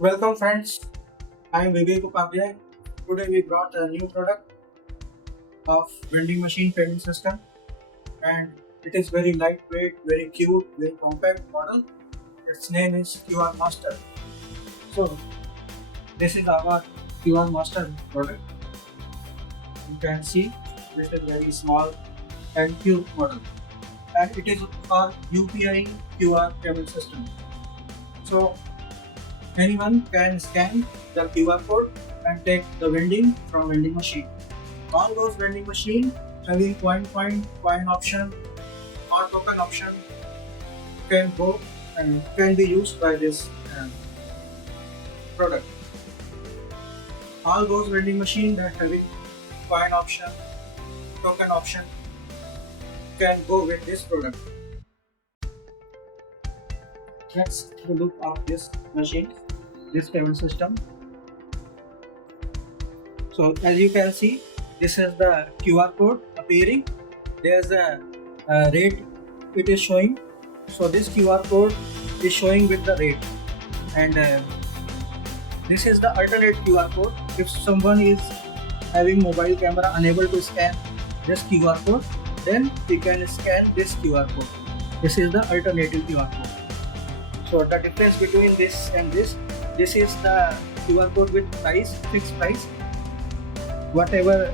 Welcome friends, I am Vivek Upadhyay. Today we brought a new product of vending machine payment system, and it is very lightweight, very cute, very compact model. Its name is QR Master. So this is our QR Master product. You can see this is very small and cute model, and it is our UPI QR payment system. So anyone can scan the QR code and take the vending from vending machine. All those vending machine having coin option or token option can go and can be used by this product. All those vending machine that having coin option, token option can go with this product. Let's look at this machine, this payment system. So as you can see, this is the QR code appearing. There's a rate it is showing. So this QR code is showing with the rate, and this is the alternate QR code. If someone is having mobile camera unable to scan this QR code, then he can scan this QR code. This is the alternative QR code. So the difference between this and this is the QR code with price, fixed price, whatever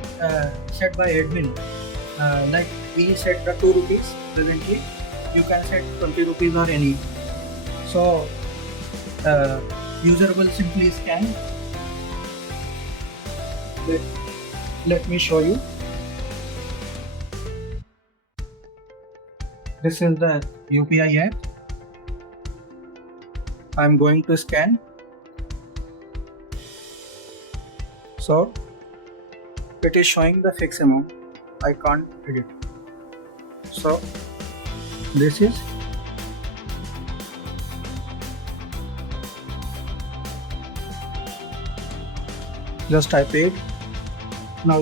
set by admin. Like we set the 2 rupees presently, you can set 20 rupees or any. So user will simply scan. Let me show you. This is the UPI app. I'm going to scan. So it is showing the fixed amount. I can't edit. So this is just I paid. Now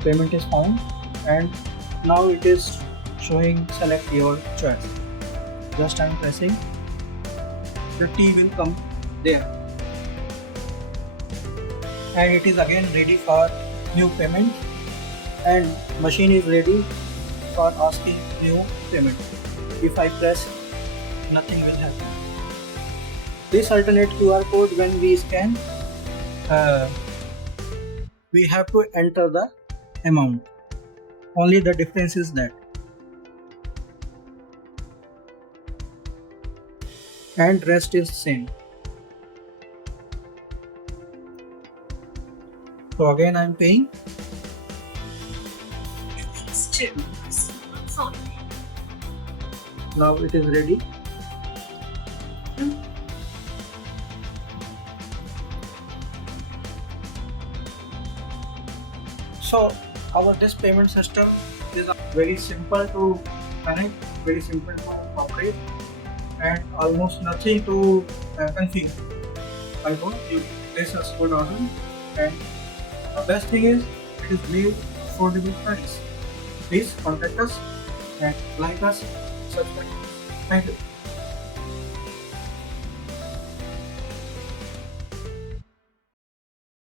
payment is found, and now it is showing select your choice. Just I am pressing, the T will come there, and it is again ready for new payment, and machine is ready for asking new payment. If I press, nothing will happen. This alternate QR code, when we scan, we have to enter the amount. Only the difference is that. And rest is same. So again I am paying. Now it is ready. So this payment system is very simple to connect, very simple to operate, and almost nothing to configure. I hope you place a good order, and the best thing is it is very affordable price. Please contact us and like us, subscribe. Thank you.